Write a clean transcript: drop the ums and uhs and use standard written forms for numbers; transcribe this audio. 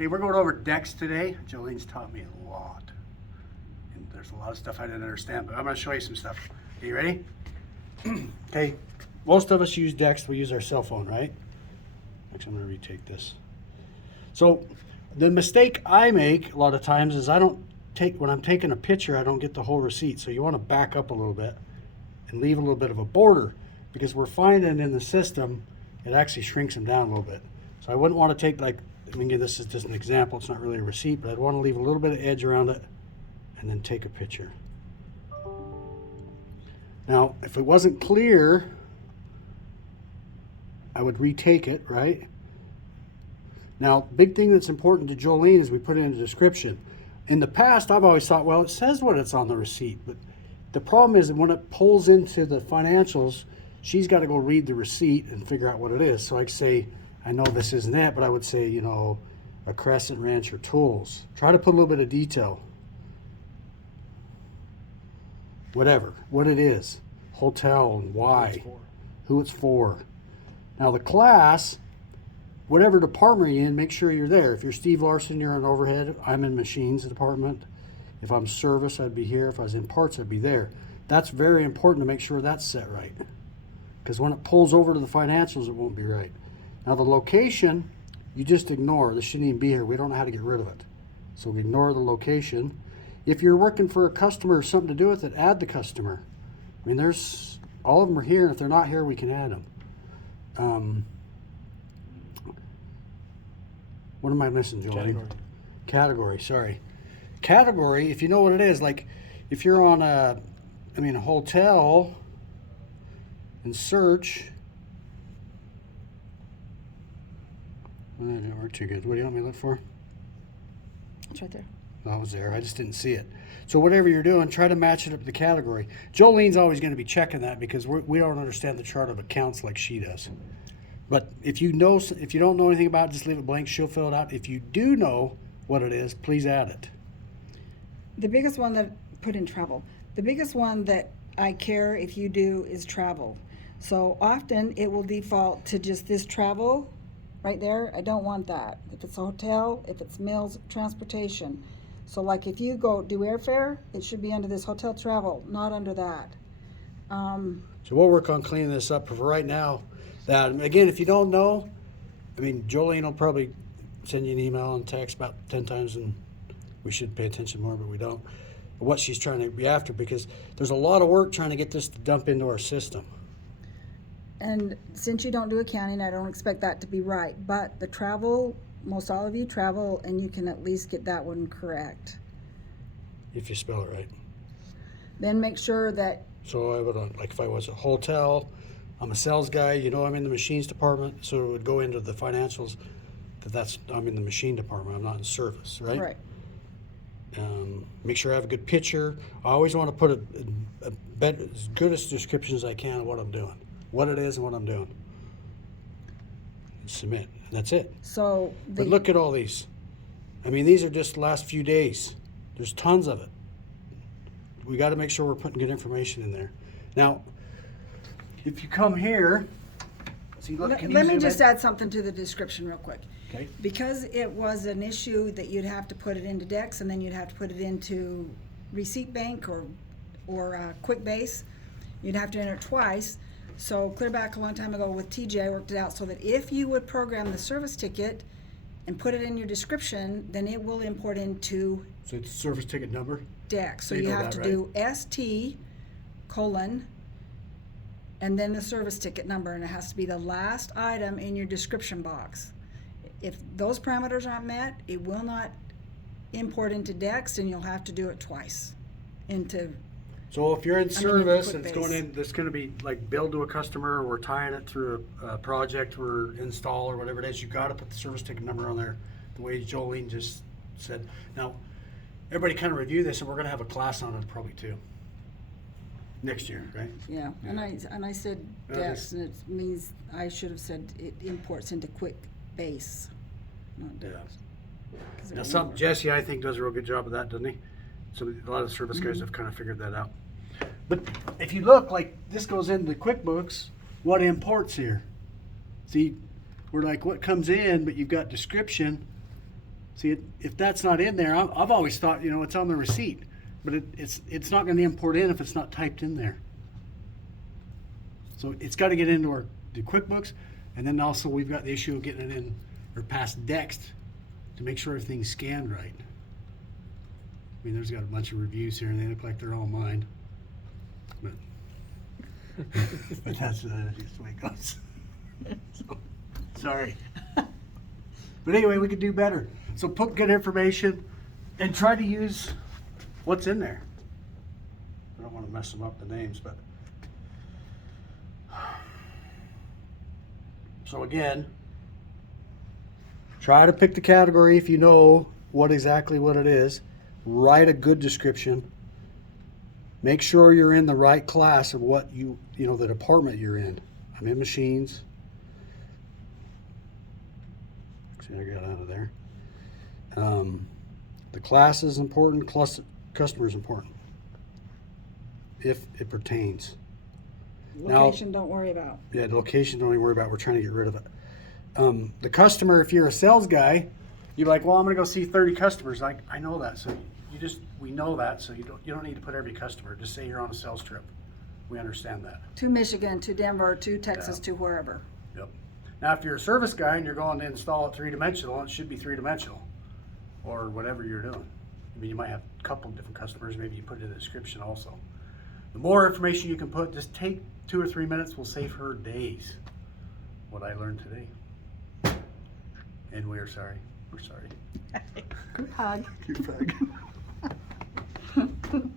Okay, we're going over Dext today. Jolene's taught me a lot. And there's a lot of stuff I didn't understand, but I'm going to show you some stuff. Are you ready? Okay, most of us use Dext. We use our cell phone, right? Actually, I'm going to retake this. So the mistake I make a lot of times is when I'm taking a picture, I don't get the whole receipt. So you want to back up a little bit and leave a little bit of a border, because we're finding in the system, it actually shrinks them down a little bit. So I wouldn't want to take, like, I mean, this is just an example, it's not really a receipt, but I'd want to leave a little bit of edge around it and then take a picture. Now, if it wasn't clear, I would retake it, right? Now, big thing that's important to Jolene is we put it in the description. In the past, I've always thought, well, it says what it's on the receipt, but the problem is that when it pulls into the financials, she's got to go read the receipt and figure out what it is. So I could say, I know this isn't it, but I would say, you know, a Crescent Rancher Tools. Try to put a little bit of detail. Whatever, what it is, hotel and why, who it's for. Now the class, whatever department you're in, make sure you're there. If you're Steve Larson, you're in overhead. I'm in machines department. If I'm service, I'd be here. If I was in parts, I'd be there. That's very important to make sure that's set right, because when it pulls over to the financials, it won't be right. Now the location, you just ignore. This shouldn't even be here. We don't know how to get rid of it. So we ignore the location. If you're working for a customer or something to do with it, add the customer. I mean, all of them are here, and if they're not here, we can add them. What am I missing, Jolene? Category, sorry. Category, if you know what it is, like if you're on a hotel and search, well, that didn't work too good. What do you want me to look for? It's right there. Oh, it was there. I just didn't see it. So whatever you're doing, try to match it up to the category. Jolene's always going to be checking that, because we don't understand the chart of accounts like she does. But if you don't know anything about it, just leave it blank. She'll fill it out. If you do know what it is, please add it. The biggest one that put in travel. The biggest one that I care if you do is travel. So often it will default to just this travel right there. I don't want that. If it's a hotel, if it's meals, transportation. So like if you go do airfare, it should be under this hotel travel, not under that. So we'll work on cleaning this up. For right now, that again, if you don't know, I mean, Jolene will probably send you an email and text about 10 times, and we should pay attention more, but we don't. What she's trying to be after, because there's a lot of work trying to get this to dump into our system. And since you don't do accounting, I don't expect that to be right. But the travel, most all of you travel, and you can at least get that one correct. If you spell it right. Then make sure that. So I would, like if I was a hotel, I'm a sales guy, you know, I'm in the machines department, so it would go into the financials, I'm in the machine department, I'm not in service, right? Right. Make sure I have a good picture. I always want to put as good a description as I can of what I'm doing, what it is and what I'm doing. And submit, and that's it. So But look at all these. I mean, these are just the last few days. There's tons of it. We got to make sure we're putting good information in there. Now, if you come here, see, look, let me just add something to the description real quick. Okay. Because it was an issue that you'd have to put it into Dex, and then you'd have to put it into Receipt Bank or QuickBase. You'd have to enter it twice. So clear back a long time ago with TJ, I worked it out so that if you would program the service ticket and put it in your description, then it will import into So it's service ticket number? Dex. So You you know have that, to right? do ST : and then the service ticket number, and it has to be the last item in your description box. If those parameters aren't met, it will not import into Dext, and you'll have to do it twice into. So if you're in service and it's QuickBase. going in, it's going to be like billed to a customer, or we're tying it through a project or install or whatever it is, you got to put the service ticket number on there, the way Jolene just said. Now, everybody kind of review this, and we're going to have a class on it probably too. Next year, right? Yeah, and I said Dext, and it means I should have said it imports into QuickBase, not Dext. Now, Jesse, I think, does a real good job of that, doesn't he? So a lot of service guys have kind of figured that out. But if you look, like this goes into QuickBooks, what imports here? See, we're like what comes in, but you've got description. See, if that's not in there, I've always thought, you know, it's on the receipt, but it's not going to import in if it's not typed in there. So it's got to get into the QuickBooks, and then also we've got the issue of getting it in or past Dext to make sure everything's scanned right. I mean, there's got a bunch of reviews here, and they look like they're all mine. But, but that's just the way it goes. So, sorry. But anyway, we could do better. So put good information and try to use what's in there. I don't want to mess them up, the names, but. So again, try to pick the category if you know exactly what it is. Write a good description. Make sure you're in the right class of what you know, the department you're in. I'm in machines. See, I got out of there. The class is important, customer is important. If it pertains. Location, don't worry about. Yeah, the location, don't even worry about. We're trying to get rid of it. The customer, if you're a sales guy, you're like, well, I'm going to go see 30 customers. Like, I know that. So we know that. So you don't need to put every customer. Just say you're on a sales trip. We understand that. To Michigan, to Denver, to Texas, Yeah. to wherever. Yep. Now, if you're a service guy and you're going to install it three-dimensional, it should be three-dimensional or whatever you're doing. I mean, you might have a couple of different customers. Maybe you put it in the description also. The more information you can put, just take 2 or 3 minutes will save her days. What I learned today. And we're sorry. We're sorry. Good hug. Good hug.